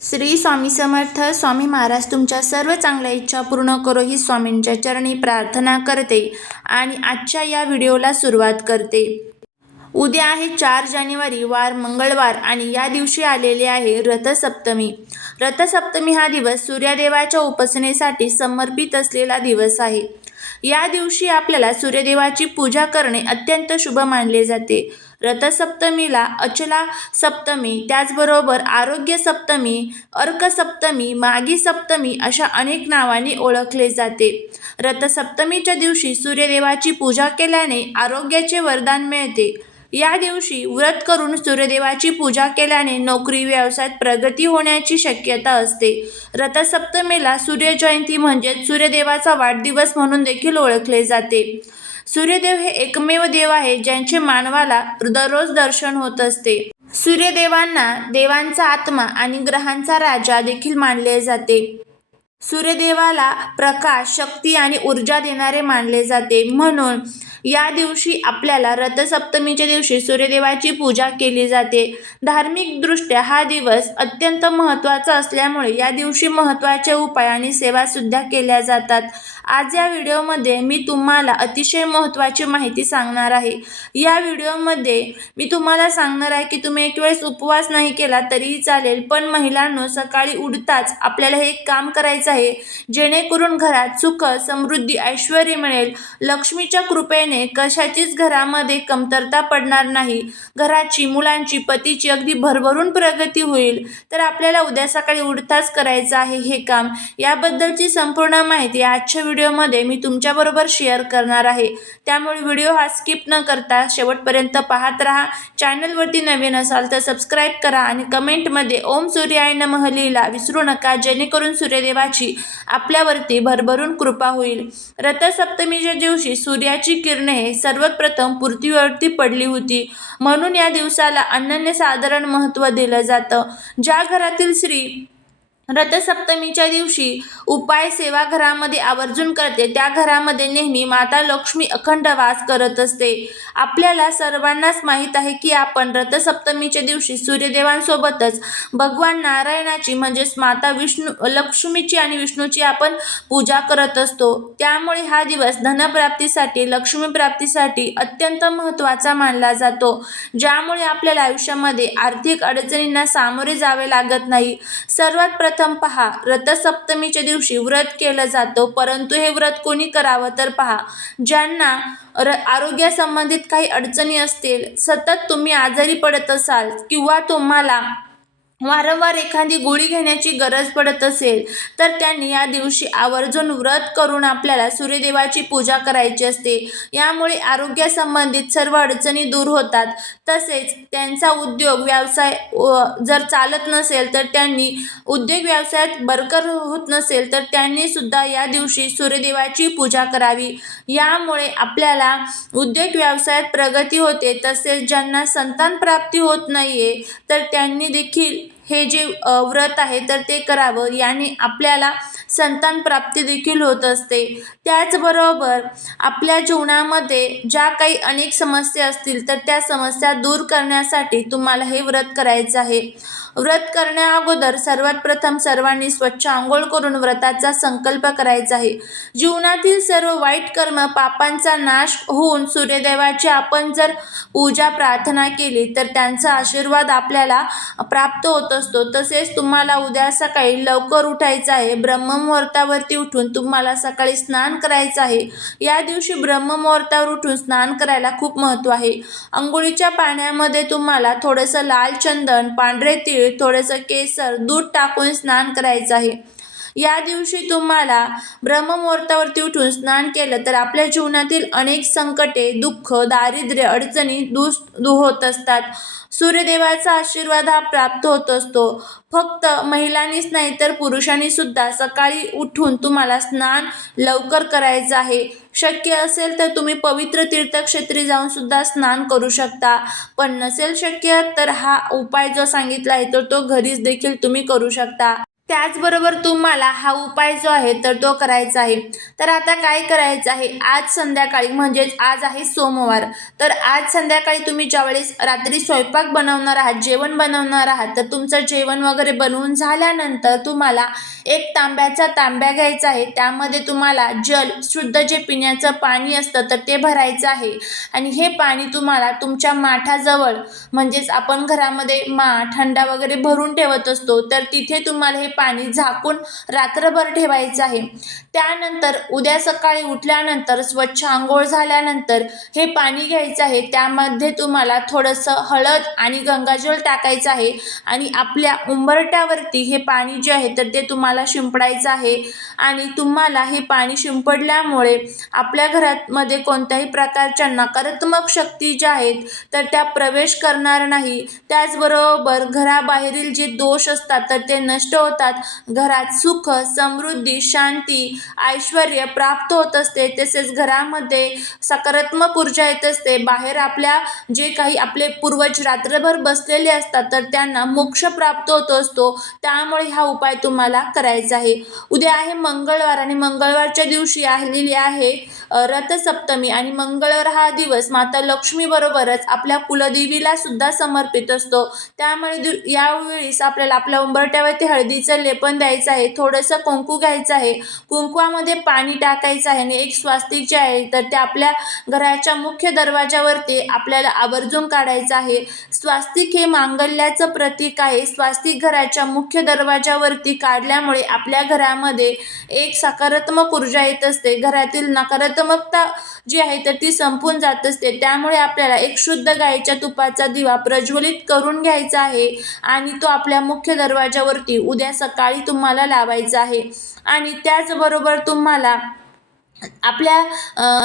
श्री स्वामी समर्थ स्वामी महाराज तुमच्या सर्व चांगल्या इच्छा पूर्ण करो ही स्वामींच्या चरणी प्रार्थना करते आणि आजच्या या व्हिडिओला सुरुवात करते. उद्या आहे चार जानेवारी वार मंगळवार आणि या दिवशी आलेले आहे रथसप्तमी. रथसप्तमी हा दिवस सूर्यदेवाच्या उपासनेसाठी समर्पित असलेला दिवस आहे. या दिवशी आपल्याला सूर्यदेवाची पूजा करणे अत्यंत शुभ मानले जाते. रथसप्तमीला अचला सप्तमी त्याचबरोबर आरोग्य सप्तमी अर्कसप्तमी मागी सप्तमी अशा अनेक नावांनी ओळखले जाते. रथसप्तमीच्या दिवशी सूर्यदेवाची पूजा केल्याने आरोग्याचे वरदान मिळते. या दिवशी व्रत करून सूर्यदेवाची पूजा केल्याने नोकरी व्यवसायात प्रगती होण्याची शक्यता असते. रथसप्तमीला सूर्यजयंती म्हणजेच सूर्यदेवाचा वाढदिवस म्हणून देखील ओळखले जाते. सूर्यदेव हे एकमेव देव आहे ज्यांचे मानवाला दररोज दर्शन होत असते. सूर्यदेवांना देवांचा आत्मा आणि ग्रहांचा राजा देखील मानले जाते. सूर्यदेवाला प्रकाश शक्ती आणि ऊर्जा देणारे मानले जाते. म्हणून या दिवशी आपल्याला रथसप्तमीच्या दिवशी सूर्यदेवाची पूजा केली जाते. धार्मिकदृष्ट्या हा दिवस अत्यंत महत्त्वाचा असल्यामुळे या दिवशी महत्त्वाचे उपाय आणि सेवासुद्धा केल्या जातात. आज या व्हिडिओमध्ये मी तुम्हाला अतिशय महत्त्वाची माहिती सांगणार आहे. या व्हिडिओमध्ये मी तुम्हाला सांगणार आहे की तुम्ही एक वेळेस उपवास नाही केला तरीही चालेल पण महिलांनो सकाळी उठताच आपल्याला हे एक काम करायचं आहे. जेणेकरून घरात सुख समृद्धी ऐश्वर मिळेल. लक्ष्मीच्या कृपेने कशाचीच घरामध्ये कमतरता पडणार नाही. घराची मुलांची पतीची अगदी भरभरून प्रगती होईल. तर आपल्याला उद्या सकाळी उठताच करायचं आहे हे काम. याबद्दलची संपूर्ण माहिती आजच्या व्हिडिओमध्ये मी तुमच्याबरोबर शेअर करणार आहे. त्यामुळे व्हिडिओ हा स्किप न करता शेवटपर्यंत पाहत राहा. चॅनलवरती नवीन असाल तर सबस्क्राईब करा आणि कमेंटमध्ये ओम सूर्याय नमः लिहिला विसरू नका जेणेकरून सूर्यदेवाची आपल्यावरती भरभरून कृपा होईल. रथसप्तमीच्या दिवशी सूर्याची किरणे सर्वप्रथम पृथ्वीवरती पडली होती. म्हणून या दिवसाला अनन्यसाधारण महत्त्व दिलं जातं. ज्या घरातील स्त्री रथसप्तमीच्या दिवशी उपाय सेवा घरामध्ये आवर्जून करते. त्या घरामध्ये नेहमी माता लक्ष्मी अखंड वास करत असते. आपल्याला सर्वांनाच माहीत आहे की आपण रथसप्तमीच्या दिवशी सूर्यदेवांसोबतच भगवान नारायणाची म्हणजेच माता विष्णू लक्ष्मीची आणि विष्णूची आपण पूजा करत असतो. त्यामुळे हा दिवस धनप्राप्तीसाठी लक्ष्मीप्राप्तीसाठी अत्यंत महत्त्वाचा मानला जातो. ज्यामुळे आपल्याला आयुष्यामध्ये आर्थिक अडचणींना सामोरे जावे लागत नाही. सर्वात प्रथम पहा. रथसप्तमीच्या दिवशी व्रत केलं जातं परंतु हे व्रत कोणी करावं? तर पहा ज्यांना र आरोग्यासंबंधित काही अडचणी असतील सतत तुम्ही आजारी पडत असाल किंवा तुम्हाला वारंवार एखादी गोळी घेण्याची गरज पडत असेल तर त्यांनी या दिवशी आवर्जून व्रत करून आपल्याला सूर्यदेवाची पूजा करायची असते. यामुळे आरोग्यासंबंधित सर्व अडचणी दूर होतात. तसेच त्यांचा उद्योग व्यवसाय व जर चालत नसेल तर त्यांनी उद्योग व्यवसायात बरकर होत नसेल तर त्यांनी सुद्धा या दिवशी सूर्यदेवाची पूजा करावी. यामुळे आपल्याला उद्योग व्यवसायात प्रगती होते. तसेच ज्यांना संतान प्राप्ती होत नाही आहे तर त्यांनी देखील हे जे व्रत आहे तर ते करावं. याने आपल्याला संतान प्राप्ती देखील होत असते. त्याचबरोबर आपल्या जीवनामध्ये ज्या काही अनेक समस्या असतील तर त्या समस्या दूर करण्यासाठी तुम्हाला हे व्रत करायचं आहे. व्रत करण्या अगोदर सर्वात प्रथम सर्वांनी स्वच्छ आंघोळ करून व्रताचा संकल्प करायचा आहे. जीवनातील सर्व वाईट कर्म पापांचा नाश होऊन सूर्यदेवाची आपण जर पूजा प्रार्थना केली तर त्यांचा आशीर्वाद आपल्याला प्राप्त होत असतो. तसेच तुम्हाला उद्या सकाळी लवकर उठायचं आहे. ब्रह्ममुहूर्तावरती उठून तुम्हाला सकाळी स्नान करायचं आहे. या दिवशी ब्रह्ममुहूर्तावर उठून स्नान करायला खूप महत्त्व आहे. अंघोळीच्या पाण्यामध्ये तुम्हाला थोडंसं लाल चंदन पांढरे तीळ थोडंसं केसर दूध टाकून स्नान करायचं आहे. या दिवशी तुम्हाला ब्रह्ममुहूर्तावरती उठून स्नान केलं तर आपल्या जीवनातील अनेक संकटे दुःख दारिद्र्य अडचणी दूस दूर होत असतात. सूर्यदेवाचा आशीर्वाद हा प्राप्त होत असतो. फक्त महिलांनीच नाही तर पुरुषांनी सुद्धा सकाळी उठून तुम्हाला स्नान लवकर करायचं आहे. शक्य असेल तर तुम्ही पवित्र तीर्थक्षेत्री जाऊन सुद्धा स्नान करू शकता. पण नसेल शक्य तर हा उपाय जो सांगितला आहे तर तो घरीच देखील तुम्ही करू शकता. त्याचबरोबर तुम्हाला हा उपाय जो आहे तर तो करायचा आहे. तर आता काय करायचं आहे? आज संध्याकाळी म्हणजेच आज आहे सोमवार. तर आज संध्याकाळी तुम्ही ज्यावेळेस रात्री स्वयंपाक बनवणार आहात जेवण बनवणार आहात तर तुमचं जेवण वगैरे बनवून झाल्यानंतर तुम्हाला एक तांब्याचा तांब्या घ्यायचा आहे. त्यामध्ये तुम्हाला जल शुद्ध जे पिण्याचं पाणी असतं तर ते भरायचं आहे. आणि हे पाणी तुम्हाला तुमच्या माठाजवळ म्हणजेच आपण घरामध्ये माठ हंडा वगैरे भरून ठेवत असतो तर तिथे तुम्हाला हे पाणी झाकून रात्रभर ठेवायचं आहे. त्यानंतर उद्या सकाळी उठल्यानंतर स्वच्छ आंघोळ झाल्यानंतर हे पाणी घ्यायचं आहे. त्यामध्ये तुम्हाला थोडंसं हळद आणि गंगाजल टाकायचं आहे आणि आपल्या उंबरट्यावरती हे पाणी जे आहे तर ते तुम्हाला शिंपडायचं आहे. आणि तुम्हाला हे पाणी शिंपडल्यामुळे आपल्या घरामध्ये कोणत्याही प्रकारच्या नकारात्मक शक्ती ज्या आहेत तर त्या प्रवेश करणार नाही. त्याचबरोबर घराबाहेरील जे दोष असतात तर ते नष्ट होतात. घरात सुख समृद्धी शांती ऐश्वर प्राप्त होत असते तसेच घरामध्ये सकारात्मक ऊर्जा येत असते. बाहेर आपल्या जे काही आपले पूर्वज रात्रभर बसलेले असतात तर त्यांना मोक्ष प्राप्त होत असतो. त्यामुळे हा उपाय तुम्हाला करायचा आहे. उद्या आहे मंगळवार आणि मंगळवारच्या दिवशी आलेली आहे रथसप्तमी. आणि मंगळवार हा दिवस माता लक्ष्मी बरोबरच आपल्या कुलदेवीला सुद्धा समर्पित असतो. त्यामुळे यावेळीस आपल्याला आपल्या उंबरट्यावरती हळदीचं लेपन द्यायचं आहे. थोडंसं कुंकू घ्यायचं आहे. कुंकू कुंकवामध्ये पाणी टाकायचं आहे आणि एक स्वास्तिक जे आहे तर ते आपल्या घराच्या मुख्य दरवाजावरती आपल्याला आवर्जून काढायचं आहे. स्वास्तिक हे मांगल्याचं प्रतीक आहे. स्वास्तिक घराच्या मुख्य दरवाजावरती काढल्यामुळे आपल्या घरामध्ये एक सकारात्मक ऊर्जा येत असते. घरातील नकारात्मकता जी आहे तर ती संपून जात असते. त्यामुळे आपल्याला एक शुद्ध गाईच्या तुपाचा दिवा प्रज्वलित करून घ्यायचा आहे आणि तो आपल्या मुख्य दरवाजावरती उद्या सकाळी तुम्हाला लावायचा आहे. आणि त्याचबरोबर तुम्हाला आपल्या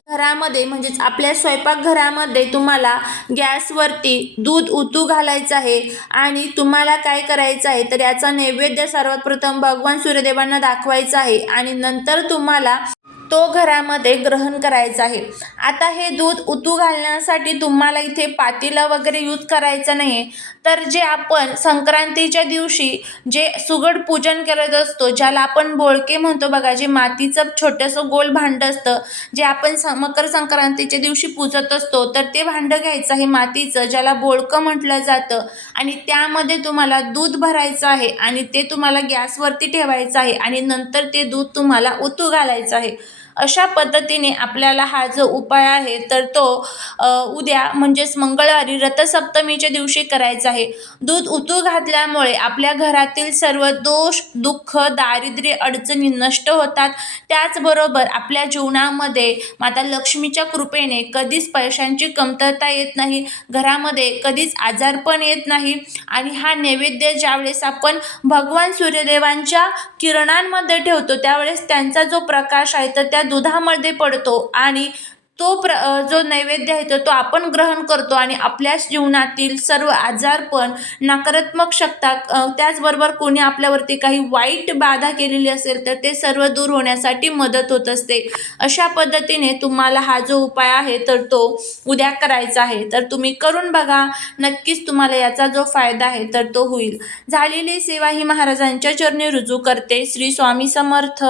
घरामध्ये म्हणजेच आपल्या स्वयंपाकघरामध्ये तुम्हाला गॅसवरती दूध उतू घालायचं आहे आणि तुम्हाला काय करायचं आहे तर याचा नैवेद्य सर्वात प्रथम भगवान सूर्यदेवांना दाखवायचा आहे आणि नंतर तुम्हाला तो घरामध्ये ग्रहण करायचा आहे. आता हे दूध उतू घालण्यासाठी तुम्हाला इथे पातीला वगैरे यूज करायचं नाही तर जे आपण संक्रांतीच्या दिवशी जे सुगड पूजन करत असतो ज्याला आपण बोळके म्हणतो बघा जे मातीचं छोटंसं गोल भांडं असतं जे आपण स मकर संक्रांतीच्या दिवशी पूजत असतो तर ते भांडं घ्यायचं आहे मातीचं ज्याला बोळकं म्हटलं जातं. आणि त्यामध्ये तुम्हाला दूध भरायचं आहे आणि ते तुम्हाला गॅसवरती ठेवायचं आहे आणि नंतर ते दूध तुम्हाला ओतू घालायचं आहे. अशा पद्धतीने आपल्याला हा जो उपाय आहे तर तो उद्या म्हणजेच मंगळवारी रथसप्तमीच्या दिवशी करायचा आहे. दूध उतू घातल्यामुळे आपल्या घरातील सर्व दोष दुःख दारिद्र्य अडचणी नष्ट होतात. त्याचबरोबर आपल्या जीवनामध्ये माता लक्ष्मीच्या कृपेने कधीच पैशांची कमतरता येत नाही. घरामध्ये कधीच आजारपण येत नाही. आणि हा नैवेद्य ज्यावेळेस आपण भगवान सूर्यदेवांच्या किरणांमध्ये ठेवतो त्यावेळेस त्यांचा जो प्रकाश आहे तर त्या त्या दुधामध्ये पडतो आणि तो प्र जो नैवेद्य आहे तो आपण ग्रहण करतो आणि आपल्या जीवनातील सर्व आजारपण नकारात्मक शकता त्याचबरोबर कोणी आपल्यावरती काही वाईट बाधा केलेली असेल तर ते सर्व दूर होण्यासाठी मदत होत असते. अशा पद्धतीने तुम्हाला हा जो उपाय आहे तर तो उद्या करायचा आहे. तर तुम्ही करून बघा. नक्कीच तुम्हाला याचा जो फायदा आहे तर तो होईल. झालेली सेवा ही महाराजांच्या चरणी रुजू करते. श्री स्वामी समर्थ.